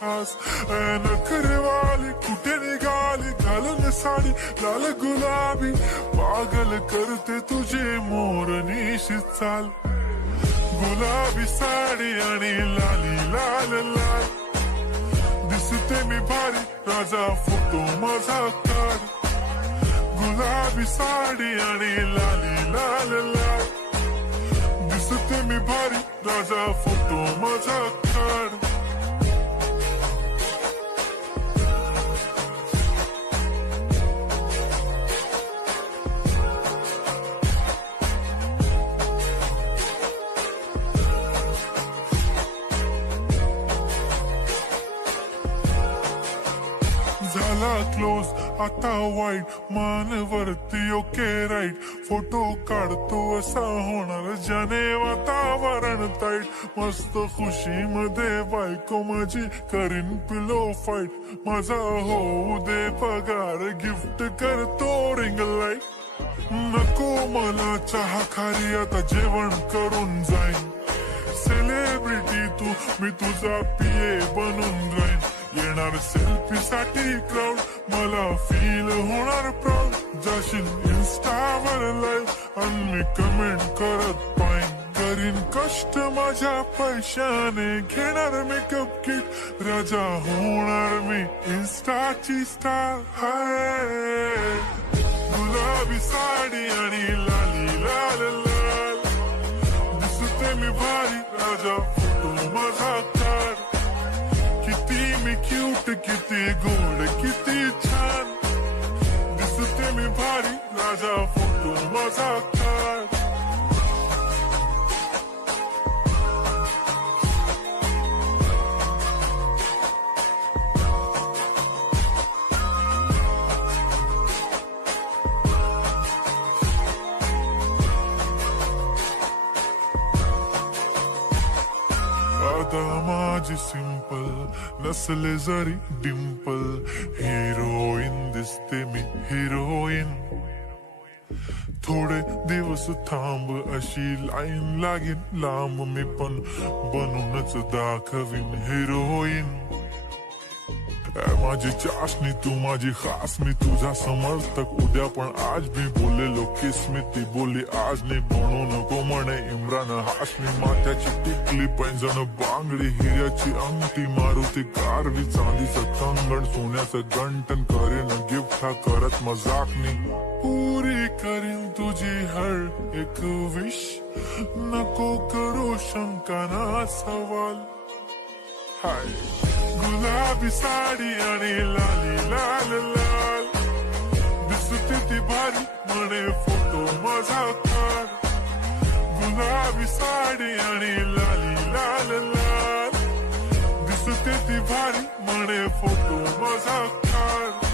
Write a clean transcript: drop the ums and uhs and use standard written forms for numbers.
आस नखरेवाली कुठे निघाली घालून साडी लाल गुलाबी पागल करते तुझे मोरनीशी चाल गुलाबी साडी आणि लाली लाल लाल दिसते मी भारी राजा फोटो माझा काढ गुलाबी साडी आणि लाली लाल लाल दिसते मी भारी राजा फोटो माझा काढ झाला क्लोज आता वाईट मानवरती ओके राईट फोटो काढतो असा होणार ज्याने वातावरण ताईट मस्त खुशी मध्ये बायको माझी करीन पिलो फाईट माझा होऊ दे पगार गिफ्ट करतो रिंग लाईट नको मला चहा खारी आता जेवण करून जाईन सेलिब्रिटी तू मी तुझा पिये बनून जाईन येणार सेल्फी साठी क्राऊड मला फील होणार प्राऊड जाशील इन्स्टावर लाईव्ह आणि मी कमेंट करत पाईन करीन कष्ट माझ्या पैशाने घेणार मेकअप किट राजा होणार मी इन्स्टाची स्टार हाय गुलाबी साडी आणि लाली लाल लाल दिसते मी भारी राजा फोटो माझा काढ किती मी क्यूट किती गोड किती छान दिसते मी भारी राजा फोटो माझा काढ आता माझी सिंपल नसले जरी डिंपल हिरोईन दिसते मी हिरोईन थोडे दिवस थांब अशी लाईन लागेल लांब मी पण बनूनच दाखवीन हिरोईन माझी चाशनी तू माझी खास मी तुझा समर्थक उद्या पण आज मी बोललेलो किस्मी ती बोली आज नाही बनू नको म्हणे इम्रान हाशमी माथ्याची टिकली पैंजण बांगडी हिऱ्याची अंगठी मारुती कारवी चांदीचं कंगण सोन्याचं गंटन करेन गिफ्ट हा करत मजाकनी पुरी करीन तुझी हर एक विश नको करू शंका ना सवाल हाय गुलाबी साडी आणि लाली लाल लाल दिसते ती भारी म्हणे फोटो माझा काढ गुलाबी साडी आणि लाली लाल लाल दिसते ती भारी म्हणे फोटो माझा काढ